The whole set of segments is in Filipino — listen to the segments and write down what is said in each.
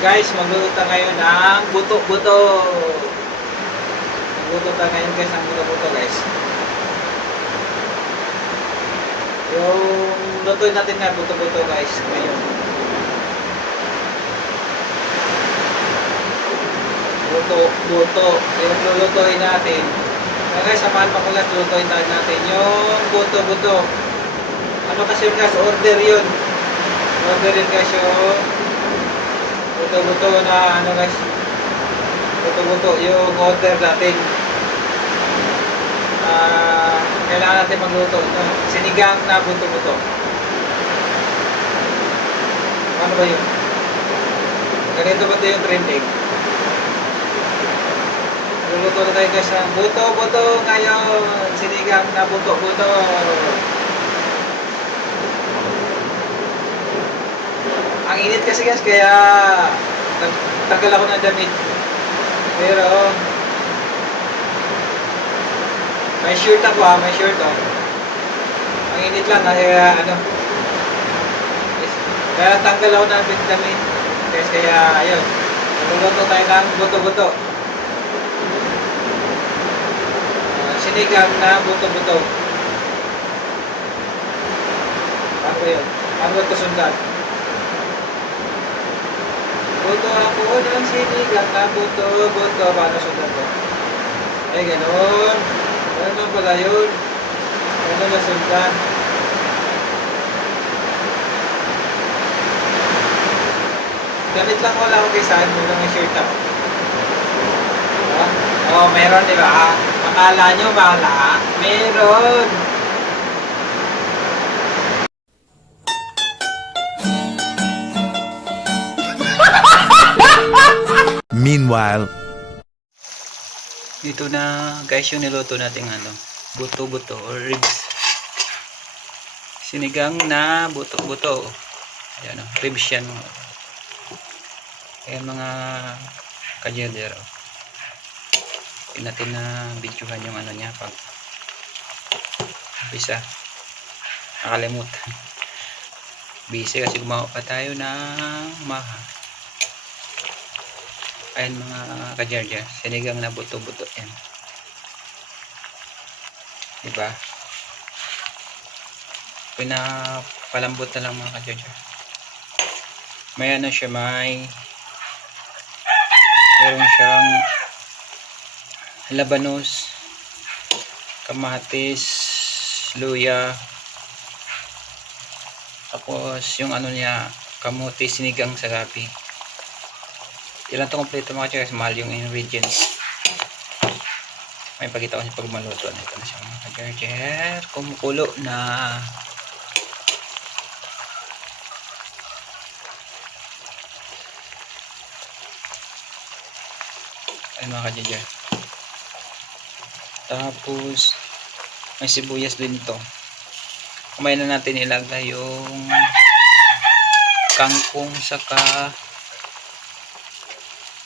Guys, magluluto tayo ngayon ng buto-buto. Magluto tayo ngayon guys ng buto-buto guys. Yung lutuin natin na buto-buto guys ngayon. Buto-buto. Yung lulutuin natin. Kaya guys, samahan pa ko guys, lulutuin natin yung buto-buto. Ano kasi yun guys, order yun. Order yun guys yung buto-buto na ano guys. Buto-buto yung order natin. Kailangan natin magluto ito. Sinigang na buto-buto. Ano ba yun? Ganito ba ito yung trending? Luluto na tayo guys ng buto-buto ngayon. Sinigang na buto-buto. Ang init kasi guys, kaya tagal ako ng damit. Pero may shirt ako may shirt Ang init lang kaya ano. Kaya tanggal ako ng damit. Guys, kaya ayun. Luluto tayo ng buto-buto. Sinigang na buto-buto. Ano ba yun? Ano ba ito sundan? Buto ako ng sinigang na buto-buto. Paano sundan to? Ay, ganoon. Ganoon pala yun. Ganoon na sundan. Gamit lang wala ako kay saan mo ng shirt ako. Diba? Oo, meron diba? Akala nyo wala? Meron! Meanwhile, Dito na guys yung niluto nating buto-buto or ribs. Sinigang na buto-buto. Ayan ribs yan. Ayan mga kajerder. Hindi natin na videohan yung niya pag bisa. Nakalimutan. Busy kasi gumawa pa tayo ng maha. Ayan mga kajerder. Sinigang na buto-buto yan. Diba? Pinapalambot na lang mga kajerder. May siya, meron siyang labanos, kamatis, luya, tapos yung niya, kamote sinigang sa gabi. Ilan to kompleto mga kajerder, mahal yung ingredients. May pagkita ko niya pag maluto. Ito na siya mga kajerder, kumukulo na. Ay mga kajerder. Tapos may sibuyas din ito. Kumain na natin ilagay yung kangkong saka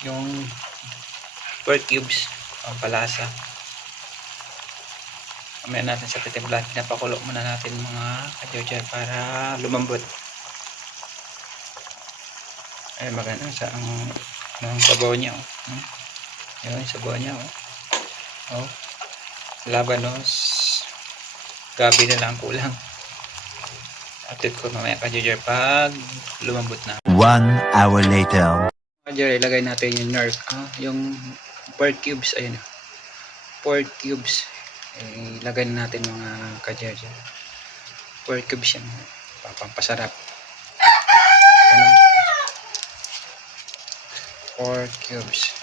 yung pork cubes ang palasa. Kumain natin sa titimplahan. Pinapakulo muna natin mga kajerder para lumambot. Ay maganda sa ang sabaw niya. Yun, sabaw niya labanos, gabi na lang kulang. Update ko mamaya kajerder pag lumambot na. 1 hour later. Kajerder, ilagay natin yung nerve, yung pork cubes. Ayun, pork cubes. Ilagay natin mga kajerder. Pork cubes yan, pampasarap. Pork cubes.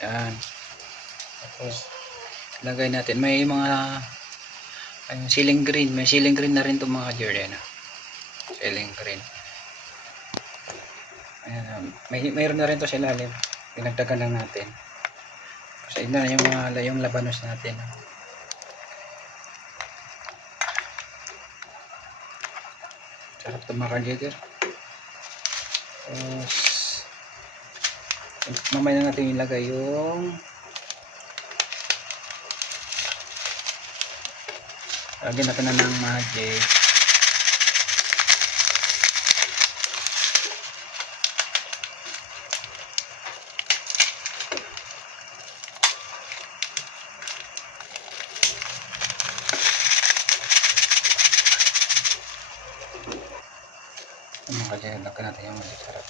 Yan. Tapos lagay natin, may mga siling green, may siling green na rin itong mga kajerder. Siling green. Ayan, mayroon na rin to sa ilalim. Pinagdagan lang natin. So ito na yung labanos natin. Sarap ito mga kajerder. Mamaya na natin ilagay yung lagyan natin na ng magic. Lagyan natin yung magic sarap.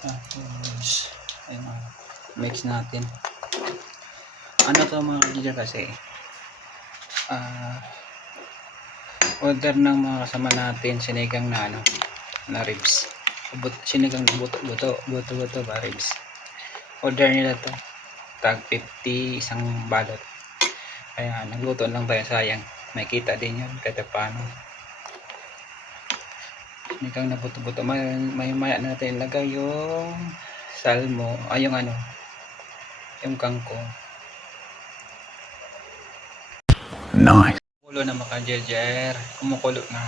Tapos, ayun, mix natin. Ano to mga kajija kasi, order ng mga kasama natin sinigang na ano, na ribs. Sinigang na buto ba ribs. Order nila to, tag 50 isang balot. Kaya nagluto lang tayo, sayang. May kita din yun kahit paano. Sinigang na buto may maya natin ilagay yung salmo, yung ano, yung kangkong. Nice. Kumukulo na mga kajejer, kumukulo na.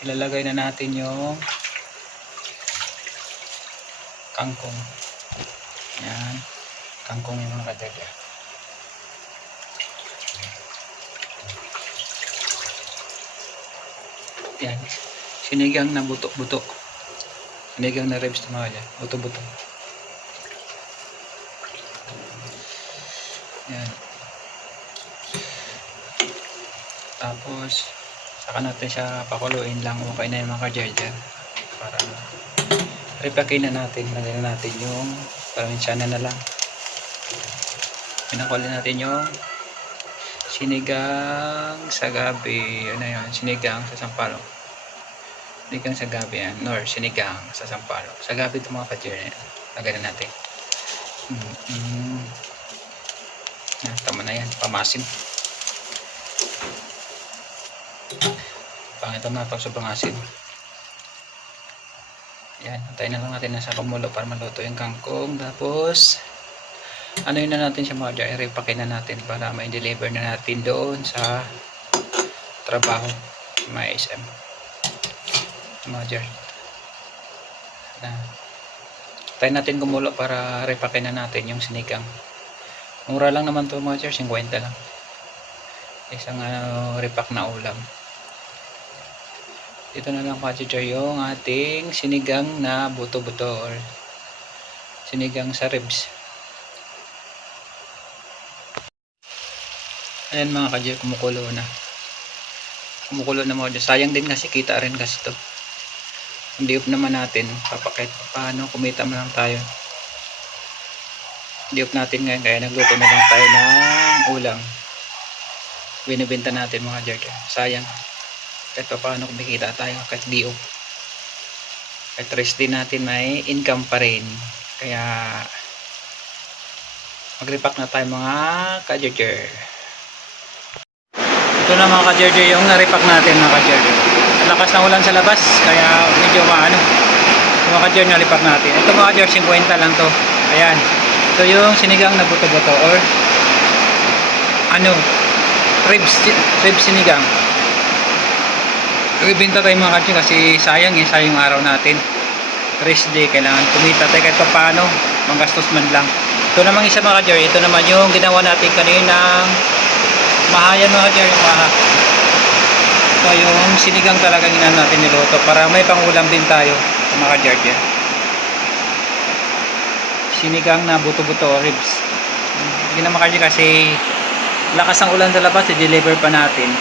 Ilalagay na natin yung kangkong. Yan, kangkong yung mga kajejer. Yan, sinigang na buto. Sinigang na ribs mga kajejer, buto. Yan. Tapos saka natin siya pakuluin lang, okay na yung mga kajejer. Para ripakin na natin, lagyan na natin yung paminsyana na lang. Pinakuloy natin yung sinigang sa gabi. Ano yun? Sinigang sa sampalok. Sinigang sa gabi yan. Nor sinigang sa sampalok. Sa gabi ito mga kajejer. Lagyan na natin. Tama na yan. Pamasim. Pangit naman pag sobrang asin. Yan, antayin na lang natin na sa kumulo para maluto yung kangkong. Tapos ano yun na natin siya mga dyan, i-repakin na natin para may deliver na natin doon sa trabaho, may SM mga dyan. Antayin natin kumulo para repakin na natin yung sinigang. Mura lang naman to mga dyan, 50 lang isang repack na ulam. Dito na lang kajejer yung ating sinigang na buto or sinigang sa ribs. Ayan mga kajejer, kumukulo na mga dyan. Sayang din kasi, kita rin kasi to. Kung diop naman natin, papakit paano, kumita mo lang tayo. Diop natin ngayon, kaya nagluto na lang tayo ng ulam. Binibenta natin mga kajejer. Sayang. Kahit pa paano kumikita tayo, kahit diop. Kahit rest din natin, may income pa rin. Kaya mag-repack na tayo mga kajejer. Ito na mga kajejer yung na-repack natin mga kajejer. Lakas ng ulan sa labas, kaya medyo maano. Mga kajejer na-repack natin. Ito mga kajejer, 50 lang to. Ayan. Ito yung sinigang na buto or ano, ribs sinigang. Ibenta tayo mga kajejer kasi sayang sayang araw natin. Rest day, kailangan kumita tayo kahit paano, manggastos man lang. Ito namang isa mga kajejer, ito naman yung ginawa natin kaninang mahayan mga kajejer, yung maha. Ito yung sinigang talaga ginaan natin niluto para may pangulam din tayo mga kajejer. Sinigang na buto ribs. Hindi na mga kajejer kasi lakas ng ulan sa labas, i-deliver pa natin.